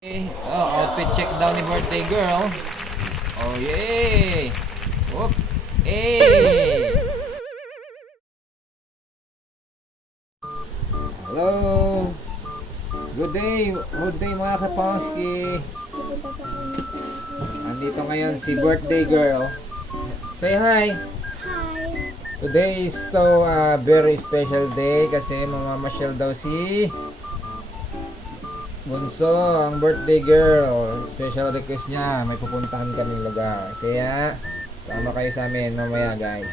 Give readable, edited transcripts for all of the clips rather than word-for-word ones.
Oh, outfit check daw ni birthday girl. Oh, yay! Whoop! Hey! Hello! Good day mga kapangski. Andito ngayon si birthday girl. Say hi! Hi. Today is so very special day kasi mamamasyal daw si Bunso, ang birthday girl. Special request niya, may pupuntahan kaming lugar. Kaya, sama kayo sa amin mamaya, guys.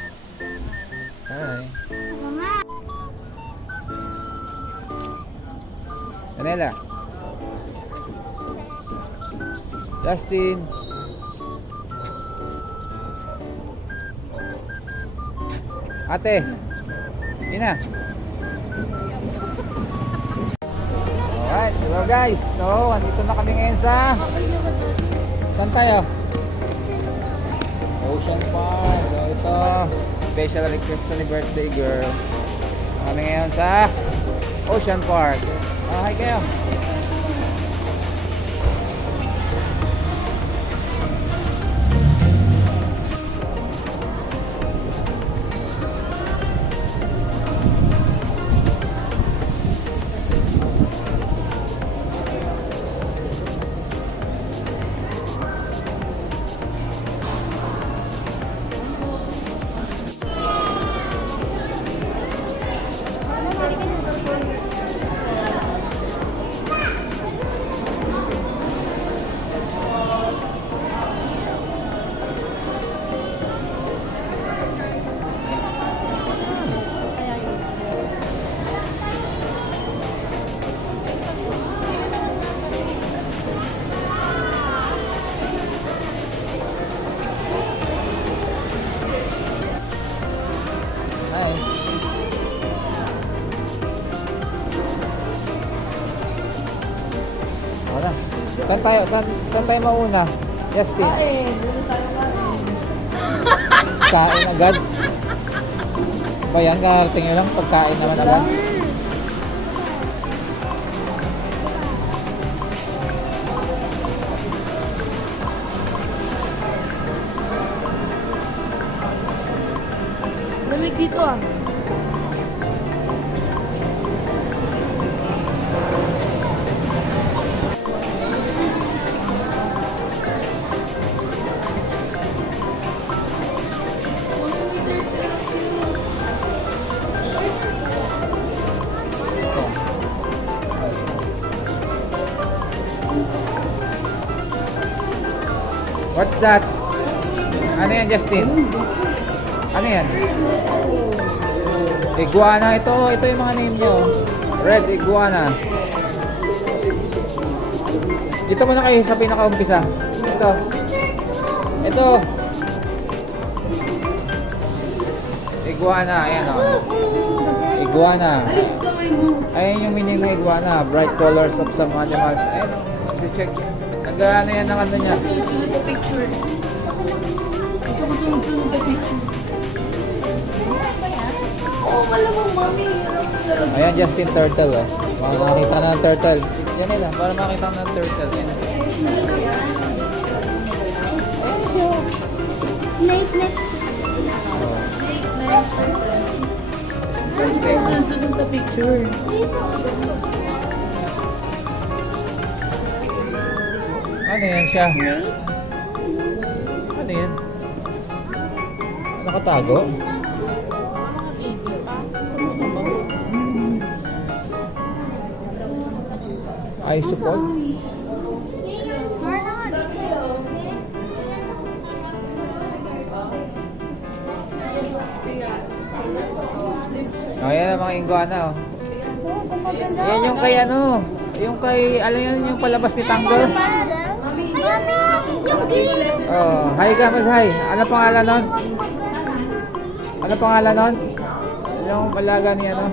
Hi. Mama. Manela. Justin. Ate. Ina. Alright, hello guys. So, andito na kami ngayon sa... Saan tayo? Ocean Park. So, ito, special request ni birthday girl. Kami ngayon sa Ocean Park. Hi kayo. Hi. Wala. Saan tayo mauna? Justin. Kain. Dito tayo kain. Kain agad. Ba yan, karating nyo lang pagkain naman agad. Lamig dito ah. What's that? Ano yan, Justin? Ano yan? Iguana ito. Ito yung mga name nyo. Red iguana. Dito muna kayo sa pinakaumpisa. Ito. Ito. Iguana. Ayan o. Iguana. Ayan yung meaning ng iguana. Bright colors of some animals. Ayan o. Check. Nag-ano yan ng ano niya. Picture. Gusto ko sunod-sunod na picture. Oo, malamang mami. Ayan, Justin Turtle oh. Para nakakita na ng turtle. Yan nila, para makita na ng turtle. Yan. Snake neck. Oh. Sunod na picture. Ano yan siya? Ano yan? Nakatago? Isopod? Oh, yan ang mga iguana oh. Yan yung kay ano, yung kay, alam yan yung palabas ni Tanggol. Oh, hi ka, mag-hi. Ano pangalan nun? Ano pangalan nun? Yung palaga niya no?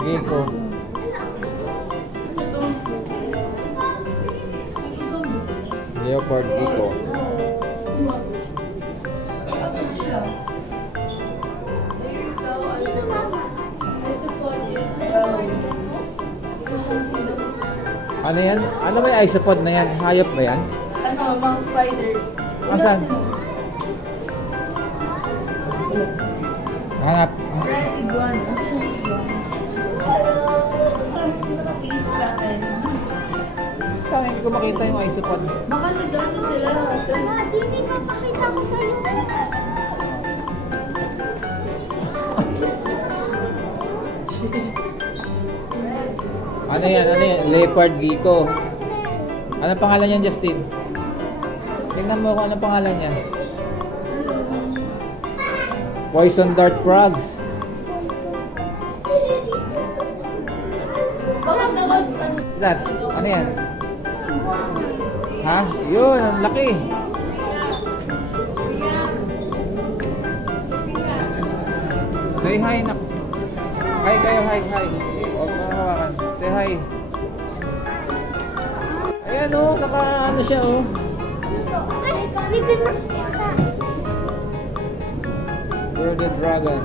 Gecko. Leopard gecko. Ano yan? Ano ba yung isopod na yan? Hayop ba yan? Ano, mga spiders. Asan? Hanap. Red iguana. Asan yung iguana? Nakikita ka. Saan hindi ko makita yung isopod? Baka nag-ano sila. Hindi mapakita ko sa'yo. Ano yan? Ano yan? Leopard gecko. Anong pangalan niyan, Justin? Tingnan mo kung anong pangalan niya. Poison dart frogs. Bakit naman ano? What's that? Ano yan? Ha? Yun, ang laki. Say hi, nak. Hi kayo, hi, hi. Huwag mo hawakan. Say hi. Ayan oh, naka ano siya oh. Dito na siya. Bearded dragon.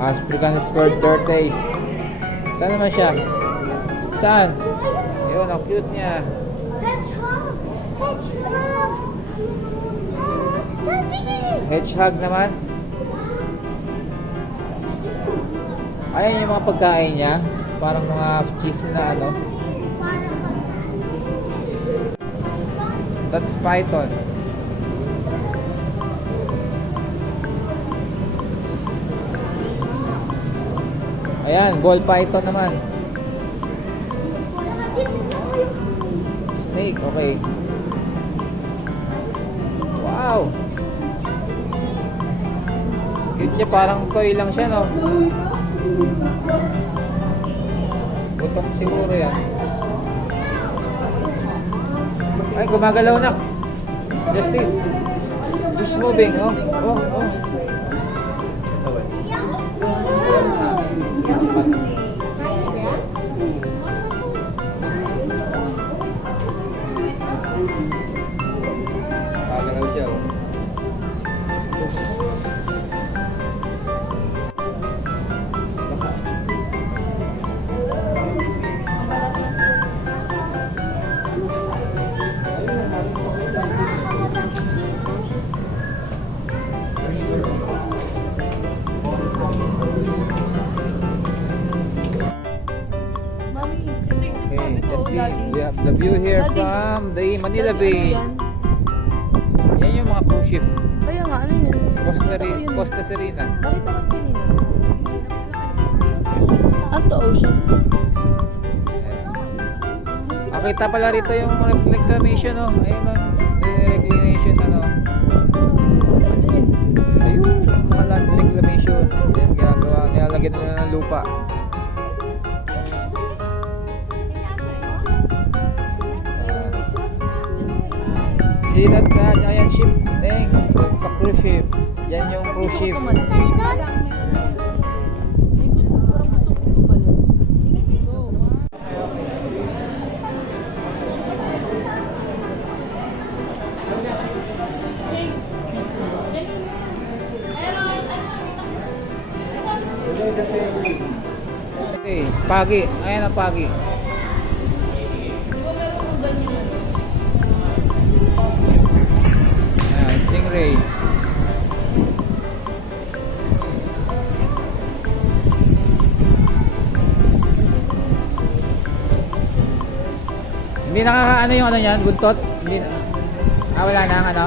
African spurred tortoise. Saan naman siya? Saan? Yun, ang cute niya. Hedgehog. Hedgehog. Daddy. Hedgehog naman. Ayan yung mga pagkain niya. Parang mga cheese na ano. That's python. Ayan, ball python naman. Snake, okay. Wow! Cute niya, parang toy lang siya, no? Gutom siguro yan. Ay, gumagalaw na. Justin. Just moving, oh. Oh, oh. Gumagalaw siya, oh. Mami, ito yung Okay, sinasabi ko Justin, lagi. we have the view here Daddy, from the Manila Daddy, Bay. ano yan? Yan yung mga cruise ship. Kaya nga, ano yan? Costa Serena. Bakit ako kanina? Ato Oceans. Nakita pala rito yung reclamation, oh. Ayun, oh. Reclamation, ano. Ayun. Ayun, yung mga land reclamation. Yan, ginagawa. Nilalagyan nila ng lupa. See that giant ship? Dang, it's a cruise ship. Yan yung cruise ship. Okay, pagi. Ayan ang pagi. Ayan, stingray. Hindi nakakaano yung ano yan, buntot? Hindi na. Wala na ang ano.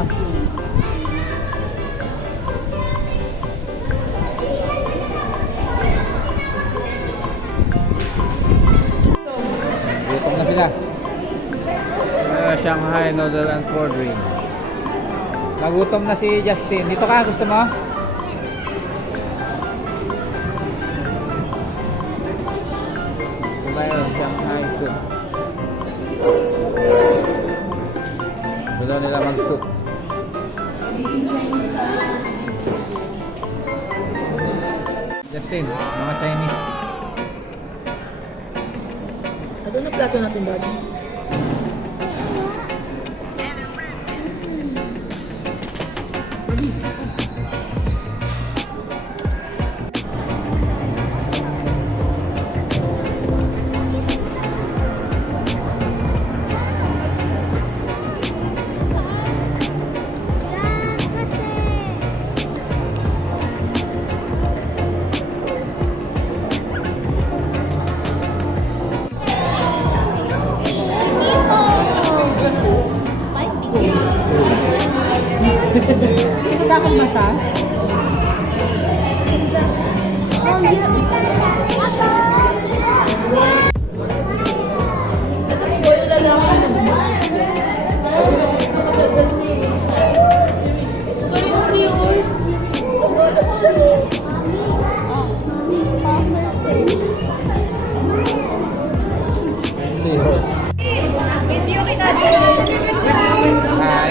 Gutom na sila. Shanghai noodle and pork rings. Nagutom na si Justin. Dito ka, gusto mo? Ito tayo, Shanghai soup. So daw nila mag-soup. Justin, mga Chinese. Ito na plato natin, Daddy. Takot ba siya? Boy na lalaki naman. Ito yung seahorse. Nagulat siya. Seahorse.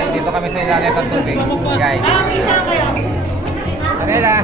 Dito kami sa ilalim ng tubig, guys. Manila.